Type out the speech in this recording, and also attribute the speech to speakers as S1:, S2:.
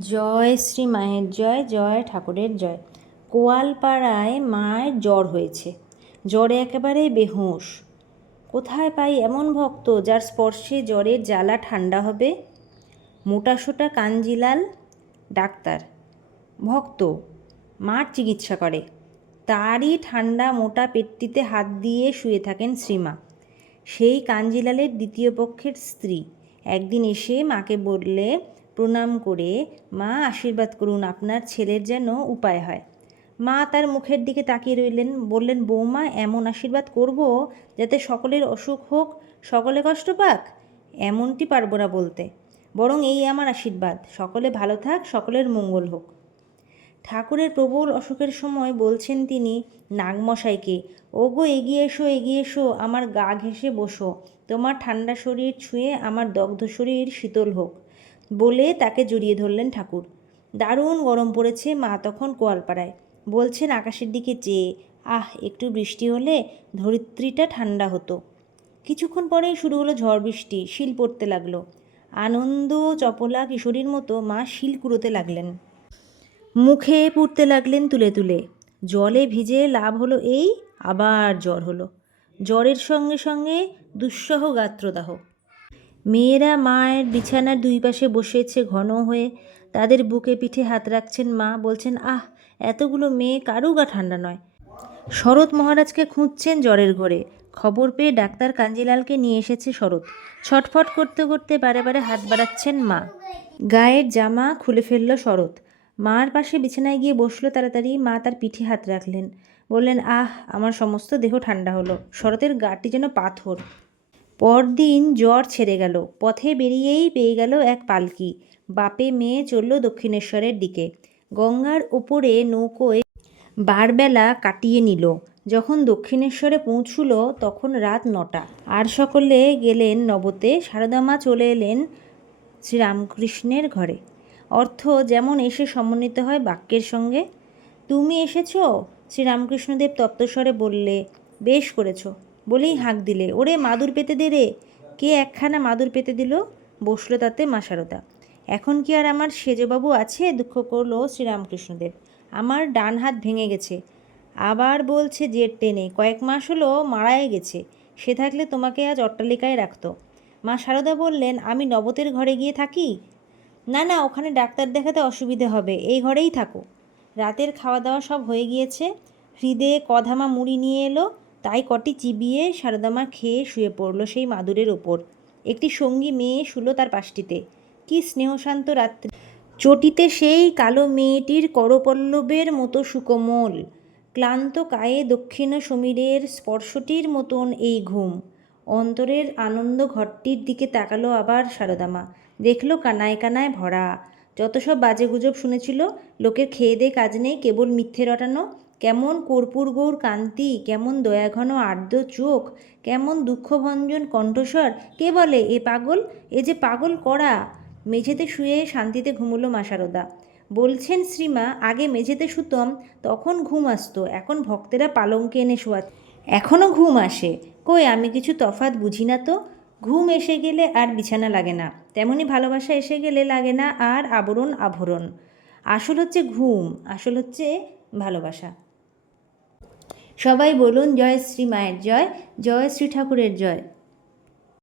S1: জয় শ্রী মায়ের জয় জয় ঠাকুরের জয়। কোয়ালপাড়ায় মায়ের জ্বর হয়েছে। জ্বরে একেবারে বেহুঁশ। কোথায় পাই এমন ভক্ত যার স্পর্শে জ্বরের জ্বালা ঠান্ডা হবে? মোটাসোটা কাঞ্জিলাল ডাক্তার। ভক্ত, মার চিকিৎসা করে। তারই ঠান্ডা মোটা পেটটিতে হাত দিয়ে শুয়ে থাকেন শ্রীমা। সেই কাঞ্জিলালের দ্বিতীয় পক্ষের স্ত্রী। একদিন এসে মাকে বললে প্রণাম করে মা আশীর্বাদ করুন, আপনার ছেলের যেন উপায় হয়। মা তার মুখের দিকে তাকিয়ে রইলেন, বললেন, বৌমা, এমন আশীর্বাদ করব যাতে সকলের অসুখ হোক, সকলে কষ্ট পাক? এমনটি পারব না বলতে। বরং এই আমার আশীর্বাদ, সকলে ভালো থাক, সকলের মঙ্গল হোক। ঠাকুরের প্রবল অসুখের সময় বলছেন তিনি, নাগমশাইকে, ওগো, এগিয়ে এসো এগিয়ে এসো, আমার গা ঘেঁষে বসো। তোমার ঠান্ডা শরীর ছুঁয়ে আমার দগ্ধ শরীর শীতল হোক। বলে তাকে জড়িয়ে ধরলেন ঠাকুর। দারুণ গরম পড়েছে মা তখন কোয়ালপাড়ায় বলছেন, আকাশের দিকে চেয়ে, আহ, একটু বৃষ্টি হলে ধরিত্রীটা ঠান্ডা হতো। কিছুক্ষণ পরেই শুরু হলো ঝড় বৃষ্টি, শিল পড়তে লাগল। আনন্দ চপলা কিশোরীর মতো মা শিল কুড়োতে লাগলেন। মুখে পুড়তে লাগলেন তুলে তুলে। জলে ভিজে লাভ হলো এই, আবার জ্বর হলো। জ্বরের সঙ্গে সঙ্গে দুঃসহ গাত্রদাহ। মেয়েরা মায়ের বিছানার দুই পাশে বসেছে ঘন হয়ে। তাদের বুকে পিঠে হাত রাখছেন মা, বলছেন, আহ, এতগুলো মেয়ে কারু গা ঠান্ডা নয়। শরৎ মহারাজকে খুঁজছেন জ্বরের ঘরে। খবর পেয়ে ডাক্তার কাঞ্জিলালকে নিয়ে এসেছে শরৎ। ছটফট করতে করতে বারে বারে হাত বাড়াচ্ছেন মা। গায়ের জামা খুলে ফেলল শরৎ। মার পাশে বিছানায় গিয়ে বসল তাড়াতাড়ি। মা তার পিঠে হাত রাখলেন। বললেন, আহ, আমার সমস্ত দেহ ঠান্ডা হলো। শরতের গাটি যেন পাথর। পরদিন জ্বর ছেড়ে গেল। পথে বেরিয়েই পেয়ে গেল এক পালকি। বাপে মেয়ে চলল দক্ষিণেশ্বরের দিকে। গঙ্গার ওপরে নৌকোয় বারবেলা কাটিয়ে নিল। যখন দক্ষিণেশ্বরে পৌঁছল তখন রাত নটা। আর সকলে গেলেন নবতে। সারদামা চলে এলেন শ্রীরামকৃষ্ণের ঘরে। অর্থ যেমন এসে সমন্বিত হয় বাক্যের সঙ্গে। তুমি এসেছ? শ্রীরামকৃষ্ণদেব তপ্তস্বরে বললে, বেশ করেছ। বলেই হাঁক দিলে। ওরে মাদুর পেতে দে রে। কে একখানা মাদুর পেতে দিল? বসল তাতে মা সারদা এখন কি আর আমার সেজবাবু আছে? দুঃখ করল শ্রীরামকৃষ্ণদেব। আমার ডান হাত ভেঙে গেছে। আবার বলছে জেট টেনে, কয়েক মাস হলো মারাই গেছে। সে থাকলে তোমাকে আজ অট্টালিকায় রাখতো। মা সারদা বললেন, আমি নবতের ঘরে গিয়ে থাকি? না না, ওখানে ডাক্তার দেখাতে অসুবিধে হবে। এই ঘরেই থাকো। রাতের খাওয়া দাওয়া সব হয়ে গিয়েছে। হৃদে কধামা মুড়ি নিয়ে এলো। তাই কটি চিবিয়ে সারদামা খেয়ে শুয়ে পড়ল সেই মাদুরের ওপর। একটি সঙ্গী মেয়ে শুলো তার পাশটিতে। কি স্নেহশান্ত রাত্রি। চটিতে সেই কালো মেয়েটির করপল্লবের মতো সুকোমল, ক্লান্ত কায়ে দক্ষিণ সমীরের স্পর্শটির মতন এই ঘুম। অন্তরের আনন্দ ঘরটির দিকে তাকালো আবার সারদামা দেখল কানায় কানায় ভরা। যত সব বাজে গুজব শুনেছিল লোকের খেয়ে দে কাজ নেই, কেবল মিথ্যে রটানো। কেমন কর্পূর গৌর কান্তি, কেমন দয়াঘন আর্দ্র চোখ, কেমন দুঃখভঞ্জন কণ্ঠস্বর, কে বলে এ পাগল? এ যে পাগল করা মেঝেতে শুয়ে শান্তিতে ঘুমুলো মা সারদা। বলছেন, শ্রীমা, আগে মেঝেতে শুতম, তখন ঘুম আসতো। এখন ভক্তেরা পালঙ্কে এনে শোয়া এখনও ঘুম আসে। কই, আমি কিছু তফাত বুঝি না তো? ঘুম এসে গেলে আর বিছানা লাগে না। তেমনি ভালোবাসা এসে গেলে লাগে না আর আবরণ আভরণ। আসল হচ্ছে ঘুম, আসল হচ্ছে ভালোবাসা। সবাই বলুন জয় শ্রী মায়ের জয় জয় শ্রী ঠাকুরের জয়।